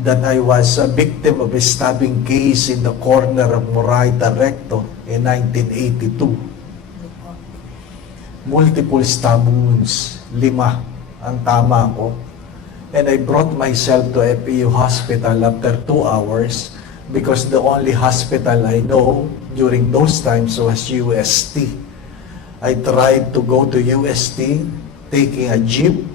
that I was a victim of a stabbing case in the corner of Moraita Recto in 1982. Multiple stab wounds, 5 ang tama ko. And I brought myself to FEU Hospital after 2 hours because the only hospital I know during those times was UST. I tried to go to UST taking a jeep.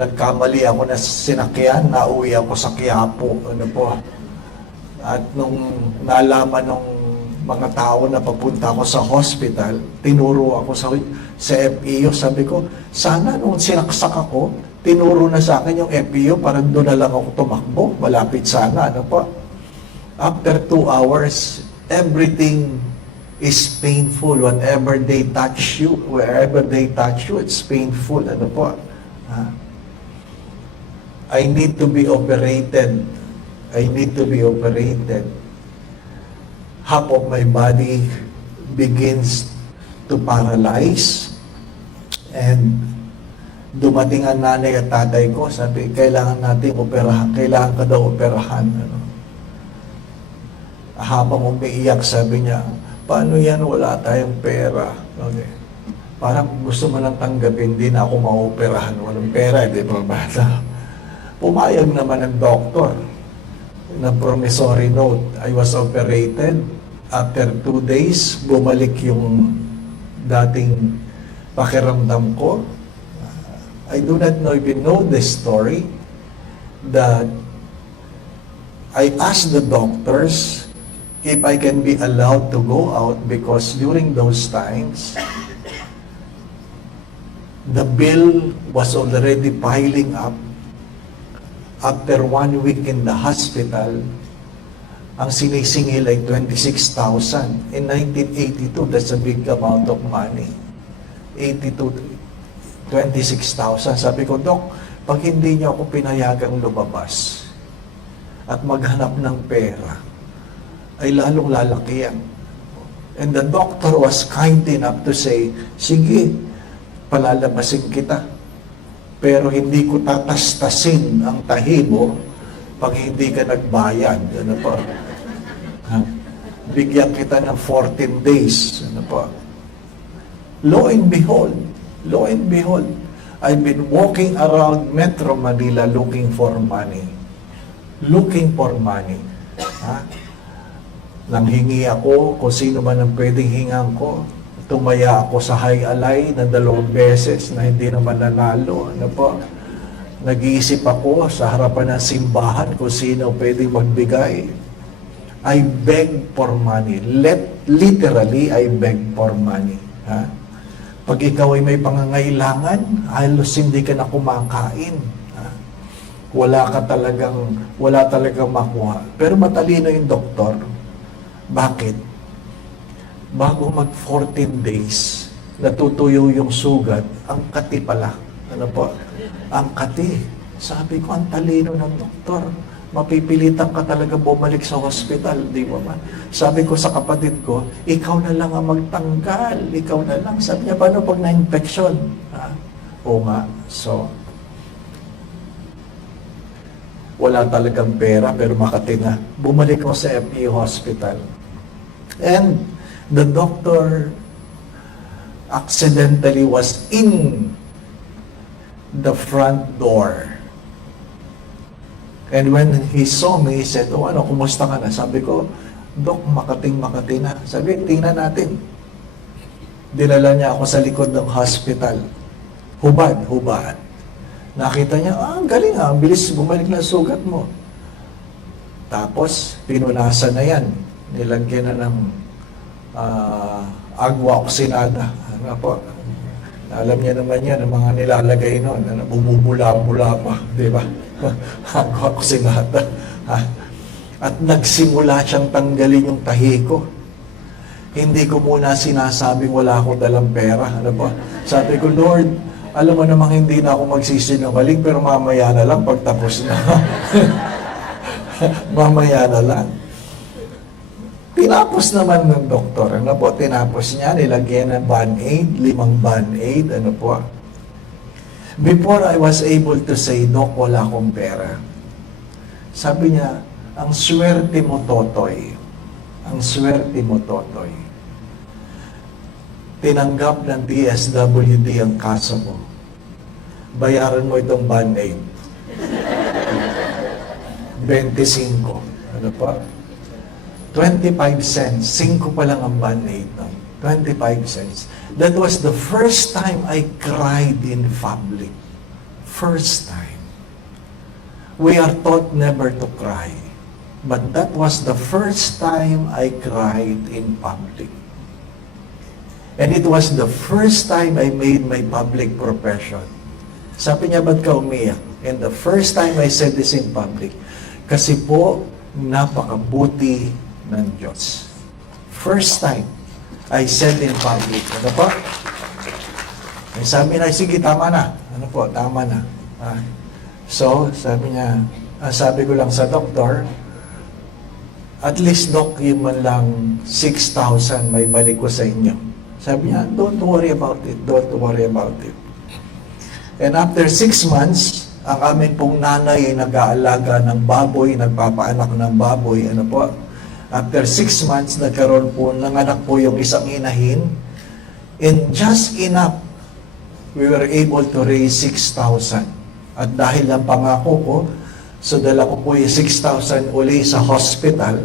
Nagkamali ako na sinakyan, nauwi ako sa Quiapo. Ano po? At nung nalaman ng mga tao na papunta ako sa hospital, tinuro ako sa FEU. Sabi ko, sana nung sinaksak ako, tinuro na sa akin yung FEU, parang doon na lang ako tumakbo. Malapit sana. Ano po? After 2 hours, everything is painful. Wherever they touch you, it's painful. Ano po? Ha? I need to be operated. Half of my body begins to paralyze. And dumating ang nanay at tatay ko, sabi, kailangan natin operahan. Kailangan ka daw operahan. Ano? Habang umiiyak, sabi niya, paano yan? Wala tayong pera. Okay. Parang gusto mo nang tanggapin, hindi na ako maoperahan. Walang pera, di ba bata? Pumayag naman ang doktor na promissory note. I was operated. After 2 days, bumalik yung dating pakiramdam ko. I do not know if you know this story, that I asked the doctors if I can be allowed to go out because during those times, the bill was already piling up. After 1 week in the hospital, ang sinisingil ay 26,000. In 1982, that's a big amount of money. 26,000. Sabi ko, Dok, pag hindi niyo ako pinayagang lumabas at maghanap ng pera, ay lalong lalaki yan. And the doctor was kind enough to say, sige, palalabasin kita. Pero hindi ko tatastasin ang tahi mo pag hindi ka nagbayad. Ano po? Bigyan kita ng 14 days. Ano po? Lo and behold, I've been walking around Metro Manila looking for money. Ha? Nanghingi ako kung sino man ang pwedeng hingang ko. Tumaya ako sa high alay na 2 beses na hindi naman nanalo. Ano po? Nag-iisip ako sa harapan ng simbahan kung sino pwedeng magbigay. I beg for money. Literally, I beg for money. Ha? Pag ikaw ay may pangangailangan, halos hindi ka na kumakain. Ha? Wala talagang makuha. Pero matalino yung doktor. Bakit? Bago mag 14 days, natutuyo yung sugat, ang kati pala. Ano po? Ang kati. Sabi ko, ang talino ng doktor. Mapipilitan ka talaga bumalik sa hospital, di ba man? Sabi ko sa kapatid ko, ikaw na lang ang magtanggal. Ikaw na lang. Sabi niya, paano pag na-infection? Oo nga. So, wala talagang pera, pero makati na. Bumalik ko sa FEU Hospital. And the doctor accidentally was in the front door. And when he saw me, he said, oh ano, kumusta ka na? Sabi ko, Dok, Makati na. Sabi, tingnan natin. Dinala niya ako sa likod ng hospital. Hubad. Nakita niya, ang galing ang bilis bumalik na sugat mo. Tapos, pinunasan na yan. Nilagyan na ng agwa oxinada. Ano po? Alam niya naman yan, ang mga nilalagay noon, bumubula-bula pa, di ba? Agwa oxinada. At nagsimula siyang tanggalin yung tahi ko. Hindi ko muna sinasabing wala ako dalang pera. Ano po? Sabi ko, Lord, alam mo namang hindi na ako magsisinungaling, pero mamaya na lang pagtapos na. Mamaya na lang. Tinapos naman ng doktor. Ano po? Tinapos niya, nilagyan ng Band-Aid, 5 Band-Aid. Ano po? Before I was able to say, Dok, wala akong pera. Sabi niya, ang swerte mo, Totoy. Ang swerte mo, Totoy. Tinanggap ng DSWD ang kaso mo. Bayaran mo itong Band-Aid. 25. Ano pa? 25 cents. 5 pa lang ang Band-Aid. No? 25 cents. That was the first time I cried in public. First time. We are taught never to cry. But that was the first time I cried in public. And it was the first time I made my public profession. Sabi niya, ba't ka umiyak? And the first time I said this in public, kasi po, napakabuti ng Diyos. First time I said in public. Ano po? Ay, sabi na, sige, tama na. Ano po, tama na. So, sabi niya, sabi ko lang sa doktor, at least, Doc, yung man lang 6,000 may balik ko sa inyo. Sabi niya, don't worry about it. Don't worry about it. And after 6 months, ang amin pong nanay ay nag-aalaga ng baboy, nagpapaanak ng baboy. Ano po? After 6 months, nagkaroon po, nanganak po yung isang inahin. And just enough, we were able to raise 6,000. At dahil ang pangako ko, so dala ko po yung 6,000 uli sa hospital.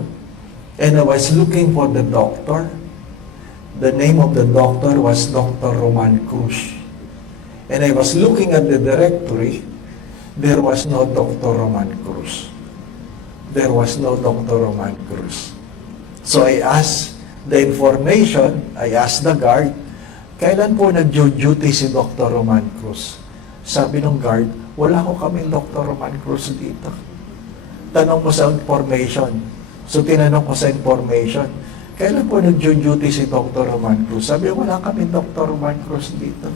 And I was looking for the doctor. The name of the doctor was Dr. Roman Cruz. And I was looking at the directory. There was no Dr. Roman Cruz. There was no Dr. Roman Cruz. So I asked the information, I asked the guard, kailan po nag-duty si Dr. Roman Cruz? Sabi ng guard, wala ko kaming Dr. Roman Cruz dito. Tanong ko sa information. So tinanong ko sa information, kailan po nag-duty si Dr. Roman Cruz? Sabi, wala kaming Dr. Roman Cruz dito.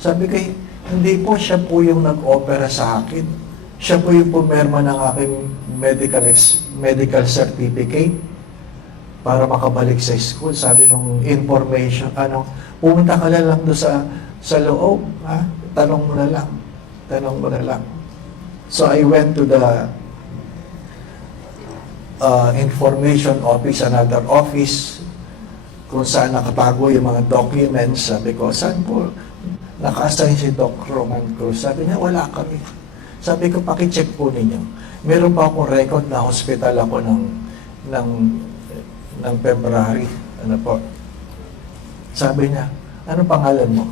Sabi ko, hindi po, siya po yung nag-opera sa akin. Siya po yung pumirma ng aking medical certificate para makabalik sa school. Sabi nung information, pumunta ka lang doon sa loob, ha? Tanong mo na lang. Tanong mo na lang. So I went to the information office, another office, kung saan nakatago yung mga documents. Sabi ko, saan po naka-assign si Doc Roman Cruz? Sabi niya, wala kami. Sabi ko, pakicheck po ninyo. Meron pa akong record na hospital ako ng February. Ano po? Sabi niya, ano pangalan mo?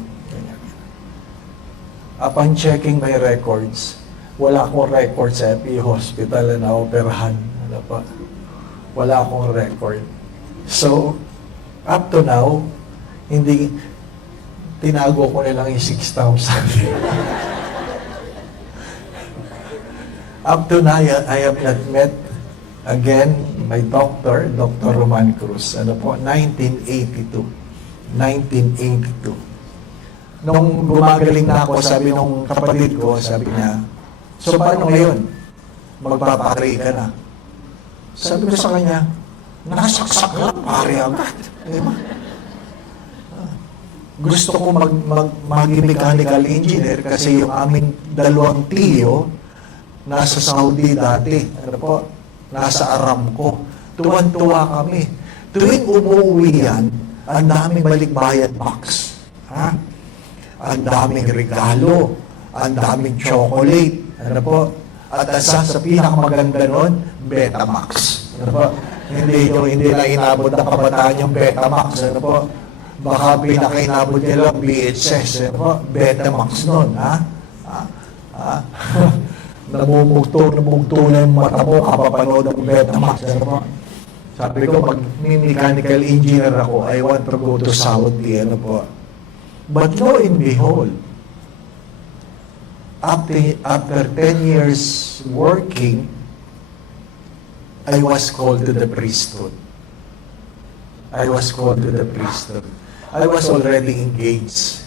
Upon checking my records, wala akong record sa FE Hospital na operahan. Ano po? Wala akong record. So, up to now, hindi, tinago ko na lang yung 6,000. Up to now, I have not met again my doctor, Dr. Roman Cruz. Ano po? 1982. 1982. Nung gumagaling na ako, sabi nung kapatid ko, sabi niya, so paano ngayon? Magpapakri ka na. Sabi ko sa kanya, nasaksak lang, pare agad. Diba? Gusto ko maging mechanical engineer kasi yung aming dalawang tiyo nasa Saudi dati. Ano po? Nasa Aramco. Tuwan-tuwa kami. Tuwing umuwi yan, ang daming balikbayan box. Ha? Ang daming regalo. Ang daming chocolate. Ano po? At sa pinakamaganda nun, Betamax. Ano po? Hindi na inabot ng kabataan yung Betamax. Ano po? Baka pinakainabot nila VHS. Ano po? Betamax nun. Ha? Namumugto na yung mata mo kapapanood ng Betamax. Ano po? Sabi ko, pag mechanical engineer ako, I want to go to Saudi. Ano po? But lo and behold, after 10 years working, I was called to the priesthood. I was called to the priesthood. I was already engaged.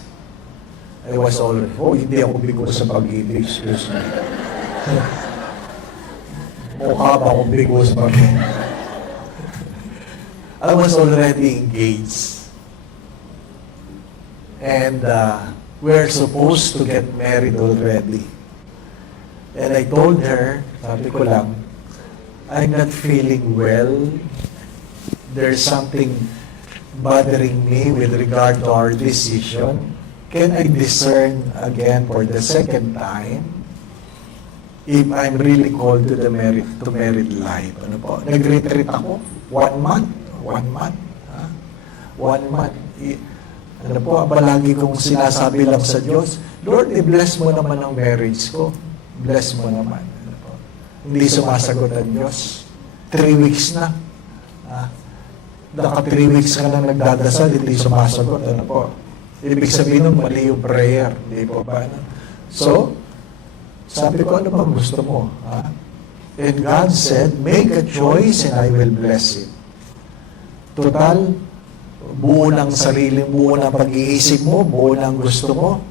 Hindi ako bigo sa pag-ibig. Excuse me. Mukha ba akong bigo sa pag-ibig? I was already engaged. And we're supposed to get married already. And I told her, Sabi ko lang, I'm not feeling well. There's something bothering me with regard to our decision. Can I discern again for the second time if I'm really called to the married life? Ano po? Nag-retreat ako. 1 month. 1 month. Ha? 1 month. Ano po, palagi kong sinasabi lang sa Diyos, Lord, i-bless mo naman ang marriage ko. Bless mo naman. Ano po? Hindi sumasagot ang Diyos. 3 weeks na. Naka 3 weeks ka na nagdadasal, hindi sumasagot. Ano po? Ibig sabihin nun, mali yung prayer. Hindi po ba? So, sabi ko, ano bang gusto mo? Ha? And God said, make a choice and I will bless it. Total, buo ng sarili, buo ng pag-iisip mo, buo ng gusto mo.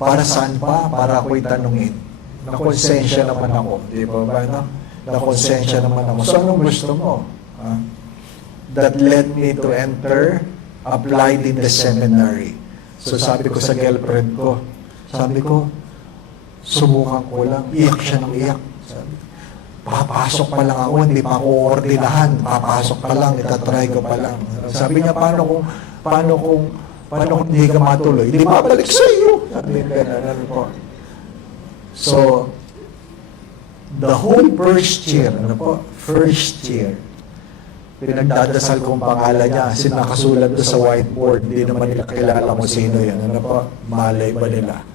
Para saan pa? Para ako'y tanungin. Nakonsensya naman ako. Di ba ba? No? Nakonsensya naman ako. So, anong gusto mo? Ha? That led me to enter, applied in the seminary. So sabi ko sa girlfriend ko, sabi ko, subukan ko lang. Iyak siya ng iyak. Sabi, papasok pa lang ako, hindi pa ako ordinahan. Papasok pa lang, itatry ko pa lang. Sabi niya, paano kung hindi ka matuloy? Hindi mabalik sa iyo. Sabi niya, ganun po. So, the whole first year, ano po? First year, pinagdadasal kong pangalan niya kasi nakasulat doon sa whiteboard. Hindi naman nila kilala kung sino yan. Ano po? Malay ba nila?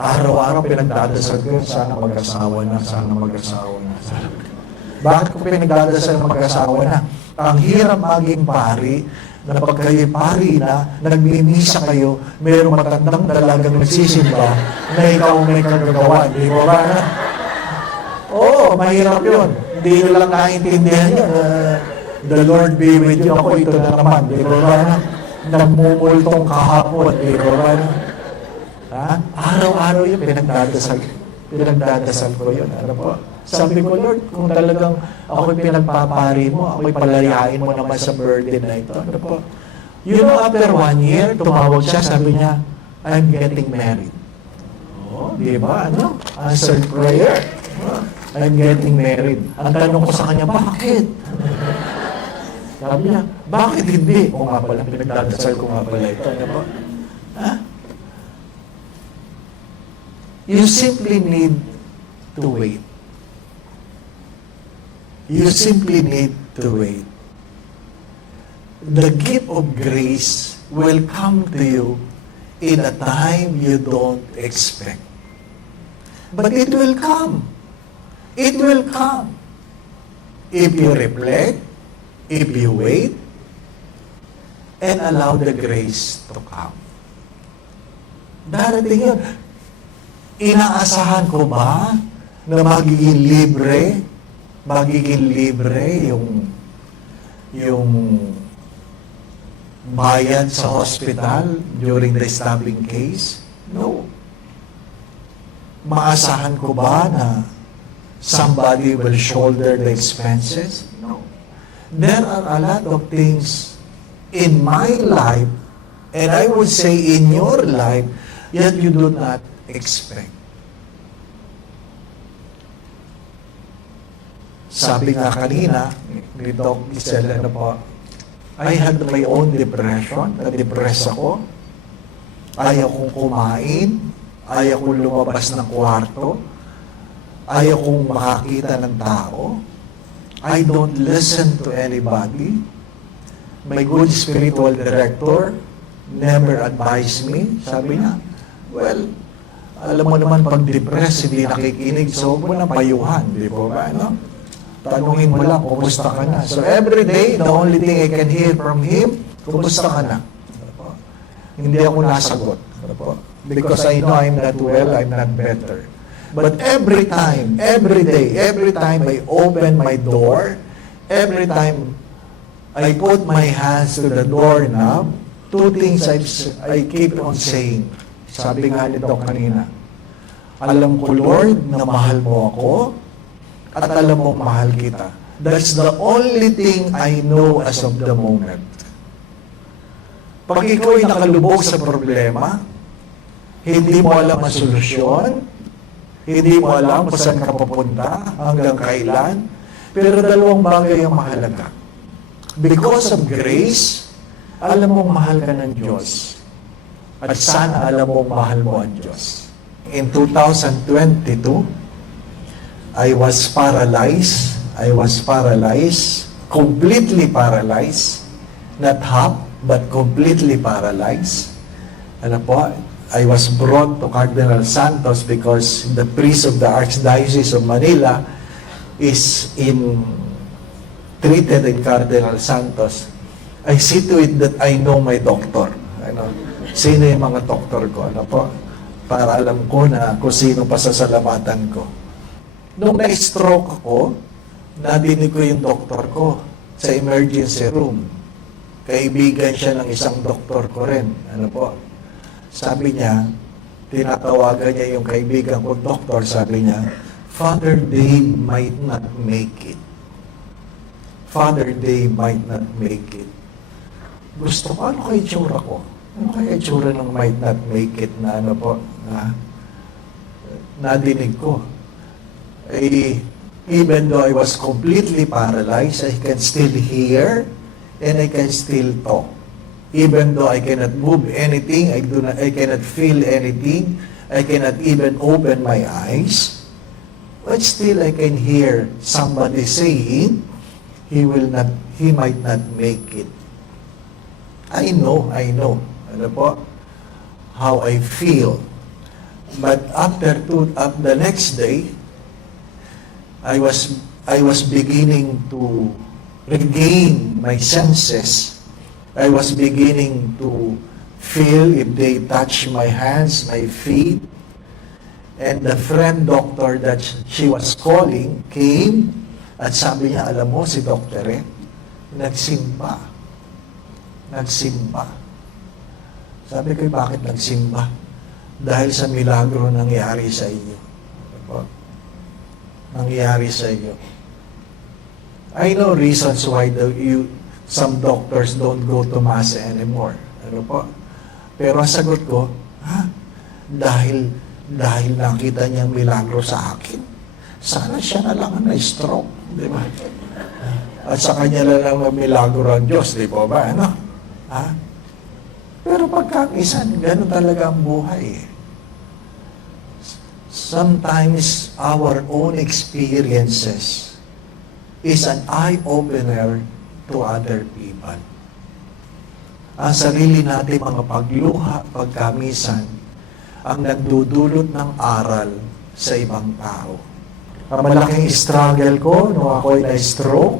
Araw-araw pinagdadasal ko, sana mag-asawa na, sana mag-asawa na. Bakit ko pinagdadasal mag-asawa na? Ang hirap maging pari, na pag kayo pari na, nagmimisa kayo, mayroong matandang dalagang nagsisimba, na ikaw may kagagawa. Di ba ba na? Oo, mahirap yun. Hindi nyo lang naiintindihan yun. The Lord be with you. Ako, ito na naman. Di ba ba na? Nagmumultong kahapon. Di ba ba na? Ha? Araw-araw yun, pinagdadasal ko yun. Ano po? Sabi ko, Lord, kung talagang ako'y pinagpapari mo, ako'y palayain mo naman sa burden na ito. Ano po? You know, after 1 year, tumawag siya, sabi niya, I'm getting married. Oh, di ba? Ano? Answered prayer. I'm getting married. Ang tanong ko sa kanya, bakit? Sabi niya, bakit hindi? O nga pala, pinagdadasal ko nga pala ito. Ano po? Ha? You simply need to wait. You simply need to wait. The gift of grace will come to you in a time you don't expect. But it will come. It will come. If you reflect, if you wait, and allow the grace to come. Darating yun. Inaasahan ko ba na magiging libre yung bayad sa hospital during the stabbing case? No. Maasahan ko ba na somebody will shoulder the expenses? No. There are a lot of things in my life, and I would say in your life, yet you do not expect. Sabi nga kanina, ni Doc Giselle, ano po, I had my own depression, na-depress ako, ayaw kong kumain, ayaw kong lumabas ng kwarto, ayaw kong makakita ng tao, I don't listen to anybody. My good spiritual director never advised me. Sabi niya, well, alam mo naman pag depressed, hindi nakikinig, so huwag mo na payuhan, di po ba, no? Tanungin mo lang, kumusta ka na? So every day, the only thing I can hear from him, kumusta ka na? Hindi ako nasagot. Because I know I'm not well, I'm not better. But every time, every day, every time I open my door, every time I put my hands to the doorknob, two things I keep on saying. Sabi nga nito kanina, alam ko, Lord, na mahal mo ako, at alam mo, mahal kita. That's the only thing I know as of the moment. Pag ikaw ay nakalubog sa problema, hindi mo alam ang solusyon, Hindi mo alam kung saan ka pupunta, hanggang kailan. Pero dalawang bagay ang mahalaga. Because of grace, alam mong mahal ka ng Diyos. At sana alam mong mahal mo ang Diyos. In 2022, I was paralyzed. I was paralyzed. Completely paralyzed. Not half, but completely paralyzed. Ano po? I was brought to Cardinal Santos because the priest of the Archdiocese of Manila is treated in Cardinal Santos. I see to it that I know my doctor. Ano, sino yung mga doktor ko? Ano po? Para alam ko na kung sino pasasalamatan ko. Nung na-stroke ako, nadinig ko yung doktor ko sa emergency room. Kaibigan siya ng isang doktor ko rin. Ano po? Sabi niya, tinatawagan niya yung kaibigan ko, doktor, sabi niya, Father Dave might not make it. Father Dave might not make it. Gusto ko, ano kaya itsura ko? Ano kaya itsura ng might not make it na ano po, na nadinig ko? Even though I was completely paralyzed, I can still hear and I can still talk. Even though I cannot move anything, I cannot feel anything, I cannot even open my eyes, but still I can hear somebody saying, he might not make it. I know, ano po, how I feel. But after the next day, I was beginning to regain my senses. I was beginning to feel if they touch my hands, my feet. And the friend doctor that she was calling came at sabi niya, alam mo si Dr. nagsimba. Nagsimba. Sabi ko, bakit nagsimba? Dahil sa milagro nangyari sa iyo. Nangyari sa iyo. I know reasons why some doctors don't go to Mass anymore. Ano po? Pero ang sagot ko, dahil nakita niyang milagro sa akin, sana siya na lang ang na-stroke. Di ba? At sa kanya na lang ang milagro ang Diyos. Di ba ba? Ano? Pero pagkakisan, gano'n talaga ang buhay. Sometimes our own experiences is an eye-opener to other people. Ang sarili natin mga pagluha, pagkamisan, ang nagdudulot ng aral sa ibang tao. Ang malaking struggle ko nung ako'y na-stroke,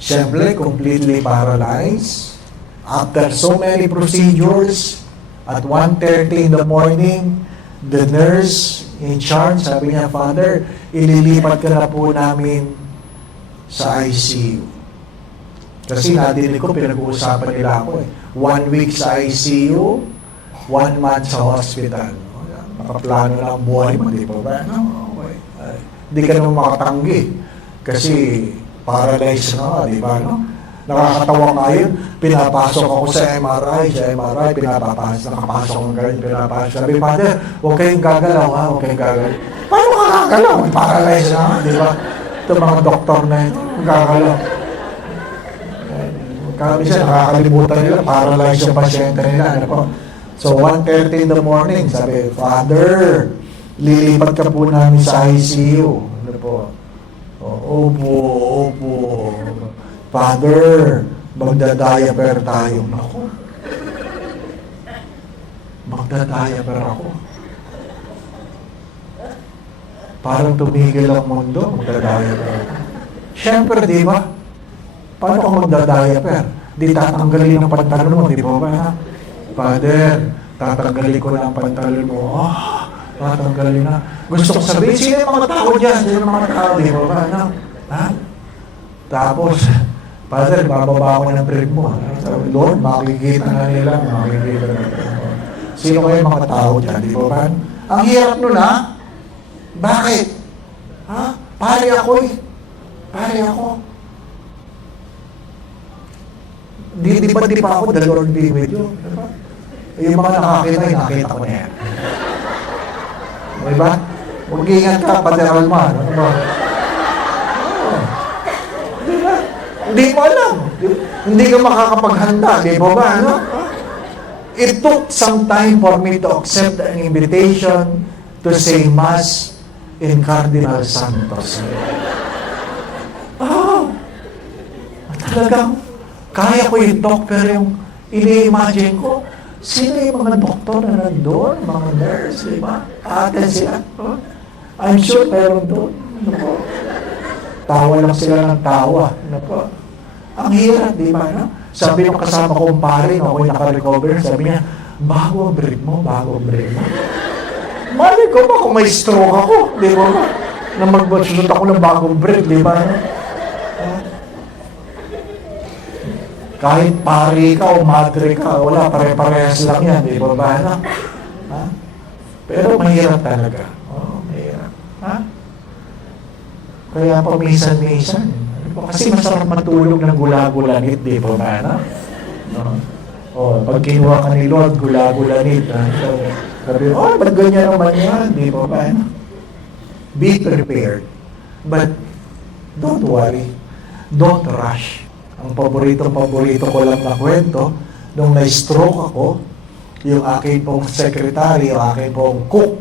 siyempre, completely paralyzed. After so many procedures, at 1:30 in the morning, the nurse in charge, sabi niya, Father, ililipat ka na po namin sa ICU. Kasi nadinig ko, pinag-uusapan nila ako 1 week sa ICU, 1 month sa hospital. Nakaplano na ang buhay mo, di ba? Hindi ka naman makatanggi. Kasi paralyzed na, di ba? No? Nakakatawa nga yun, pinapasok ako sa MRI, nakapasok ako ganyan, pinapasok. Sabi, Father, huwag kayong gagalaw, ha? Huwag kayong gagalaw. Paano makakagalaw? Paralyzed na, di ba? Ito mga doktor na ito, gagalaw. Kami siya, nakakalimutan nila, paralyzed yung pasyente nila. Ano po? So, 1:30 in the morning, sabi, Father, lilipat ka po namin sa ICU. Ano po? Opo. Father, magdadiaper tayo. Naku. Magdadiaper ako. Parang tumigil ang mundo, magdadiaper ako. Siyempre, di ba? Paano ako magdadiaper? Di tatanggalin ang pantalon mo, di ba? Father, tatanggalin ko na ang pantalon mo. Tatanggalin na. Gusto ko sabihin, sino yung mga tao dyan? Sino yung mga tao, di ba? Tapos, Father, bababa ko ng trip mo. Lord, makikita na nila. Sino kayo mga tao dyan, di ba? Ang hirap nun, Bakit? Pare ako eh. Pare ako. Di pa ako, the Lord be with you. Yung mga nakakita ko na yan. Diba? Mag-ingat ka, Father Alman. Ano ba? Di ba? Hindi mo alam. Hindi ka makakapaghanda. Di ba ba? Ano? It took some time for me to accept an invitation to say Mass in Cardinal Santos. Talagang kaya ko yung talk, pero yung ini-imagine ko, sino yung mga doktor na nandun, mga nurse, di ba? Ate sila. I'm sure meron doon. Ano po? Tawa lang sila ng tawa. Ano po? Ang hirap, di ba? No? Sabi ng kasama kong pare, no, ako'y naka-recover, sabi niya, bago ang break mo, bago ang break mo. Mali ko ba kung may stroke ako, di ba? Na magbasunod ako ng bagong break, di ba? Kahit pare ka o madre ka, wala, pare-parehas lang yan, di ba ba? Ha? Pero mahirap talaga. Mahirap. Ha? Kaya paminsan-minsan. Kasi masarap matulog ng gula-gulanit, di ba ba? Pag kinuha ka ni Lord, gula-gulanit. Sabi, ba't ganyan naman yan? Di ba ba? Be prepared. But don't worry. Don't rush. Ang paborito ko lang na kwento, nung na-stroke ako, yung aking pong secretary, yung aking pong cook,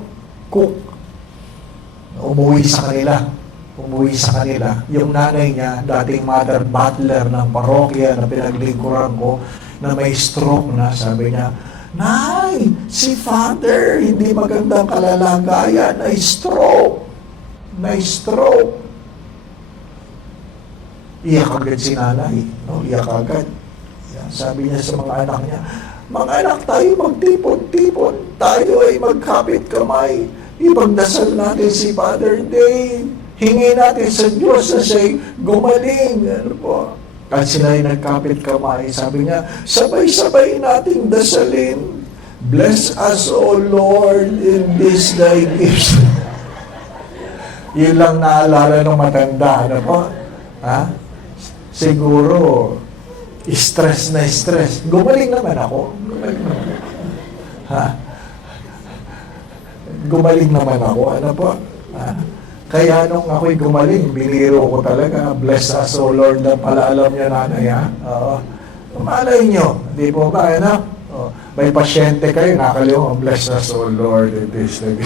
umuwi sa kanila. Yung nanay niya, dating mother butler ng parokya na pinaglingkuran ko, na may stroke na, sabi niya, Nay, si Father, hindi magandang kalalagayan, na-stroke. Iyak agad si nanay. Iyak agad. Sabi niya sa mga anak niya, mga anak, tayo magtipon-tipon. Tayo ay magkapit kamay. Ipagdasal natin si Father Dave. Hingi natin sa Diyos na siya'y gumaling. Ano po? At sila ay nagkapit kamay. Sabi niya, sabay-sabay nating dasalin. Bless us, O Lord, in this thy gifts. Yun lang naalala ng matanda. Ano po? Siguro, stress. Gumaling naman ako. Gumaling naman ako. Ano po? Kaya nung ako'y gumaling, biniro ko talaga. Bless us, O Lord, na pala alam niya nanay, ha? Malay nyo. Di po ba, ano? May pasyente kayo, nakaliw, bless us, O Lord, it is the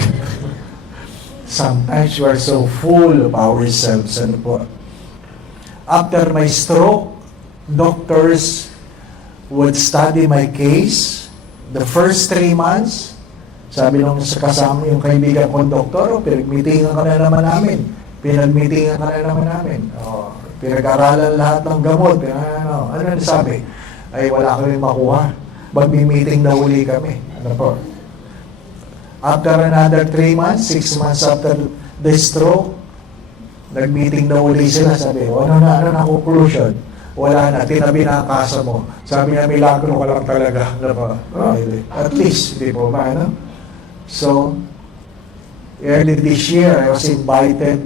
Sometimes we are so full of ourselves. Ano po? After my stroke, doctors would study my case. The first 3 months, sabi nung kasama yung kaibigan kong doktor, pinag-meetingan ka na naman namin. Pinag-aralan lahat ng gamot. Ano sabi? Ay, wala kami makuha. Mag-meeting na uli kami. Ano po? After another 3 months, 6 months after the stroke, nag-meeting na uli sila, sabi, ano na conclusion? Wala na, tinabi na ang kasa mo. Sabi niya, milagro ka lang talaga. At least, di po ba, ano? So, early this year, I was invited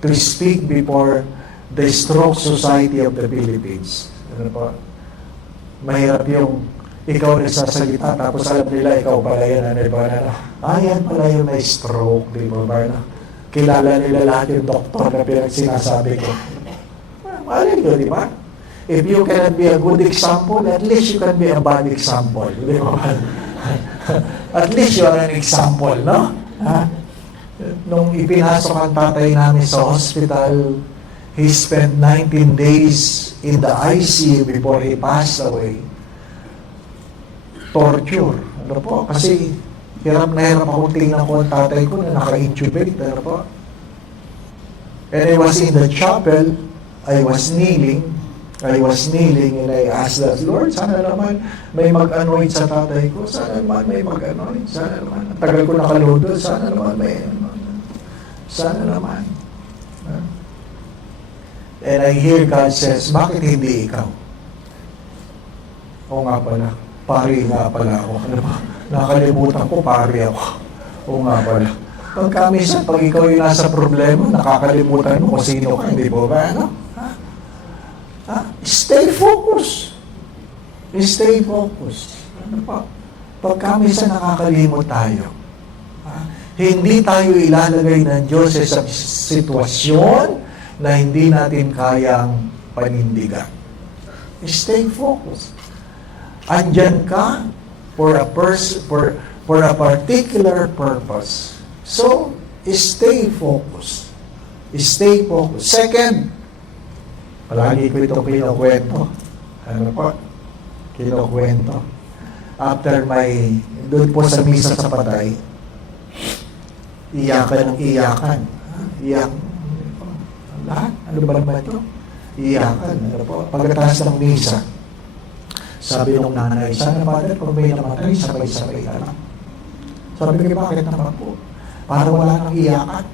to speak before the Stroke Society of the Philippines. Ano po? Mahirap yung ikaw nagsasalita, tapos alam nila, ikaw pala yan, ano ba, ano? Yan pala yung may stroke, di po ba, ano? Kilala nila lahat yung doktor na sinasabi ko. Malin ko, di ba? If you cannot be a good example, at least you can be a bad example. Di ba? At least you are an example, no? Nung ipinasok ang tatay namin sa hospital, he spent 19 days in the ICU before he passed away. Torture. Ano po? Kasi hirap na hirap akong tingnan ko ang tatay ko na naka-intubate. Ano po? And I was in the chapel, I was kneeling and I asked that, Lord, sana naman may mag-anoint sa tatay ko. Sana naman may mag-anoint. Sana naman. Tagal ko nakaludod. Sana naman may Sana naman. And I hear God says, bakit hindi ikaw? Oo nga pala. Pari nga pala ako. Ano ba? Nakalimutan ko, pari ako. Oo nga pala. Pag ikaw yung nasa problema, nakakalimutan mo kung sino ka, hindi po ba? Ano? Stay focused. Ano pa? Pagka minsan nakakalimot tayo, Hindi tayo ilalagay ng Diyos sa sitwasyon na hindi natin kayang panindigan. Stay focused. Andyan ka for a particular purpose. So, stay focused. Stay focused. Second, palagi ko itong kinukwento. Ano po? Kinukwento. After doon po sa misa sa patay, iyakan ng iyakan. Iyak. Lahat? Ano ba naman ito? Iyakan. Ano po? Pagkatapos ng misa, sabi ng nanay, sana Father, pag may namatay, sabay-sabay na lang. Sabi ko, bakit naman po? Para wala nang iyakan.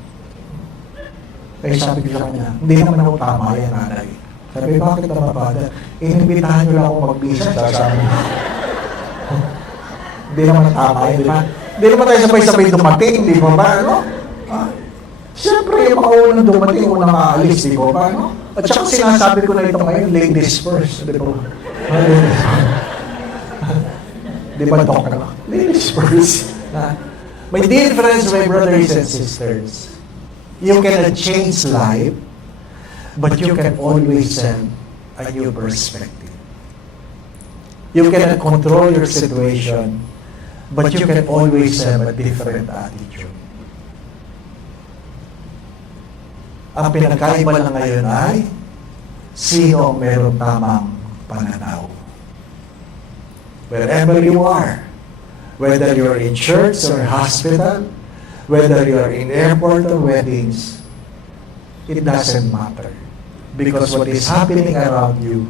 Kaya sabi ko sa kanya, hindi naman ako tama yan, nanay. Sabi, bakit naman, Father? Inimbitahan niyo lang ako mag-misa sa amin. Hindi naman tama yan, di ba? Hindi naman tayo sabay-sabay dumating, di ba ba? Ano? Siyempre, yung mga unang dumating, unang aalis, di ba ba? Ano? At saka sinasabi ko na ito ngayon, ladies first, di ba? Di ba, Dok? Ladies first. My dear friends, my brothers and sisters, you cannot change life, but you can always have a new perspective. You cannot control your situation, but you can always have a different attitude. Ang pinagkaiba lang ngayon ay sino ang meron tamang pananaw. Wherever you are, whether you're in church or hospital, whether you're in airport or weddings, it doesn't matter. Because what is happening around you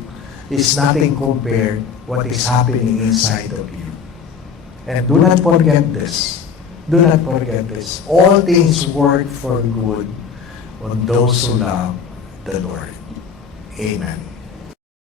is nothing compared what is happening inside of you. And do not forget this. Do not forget this. All things work for good on those who love the Lord. Amen.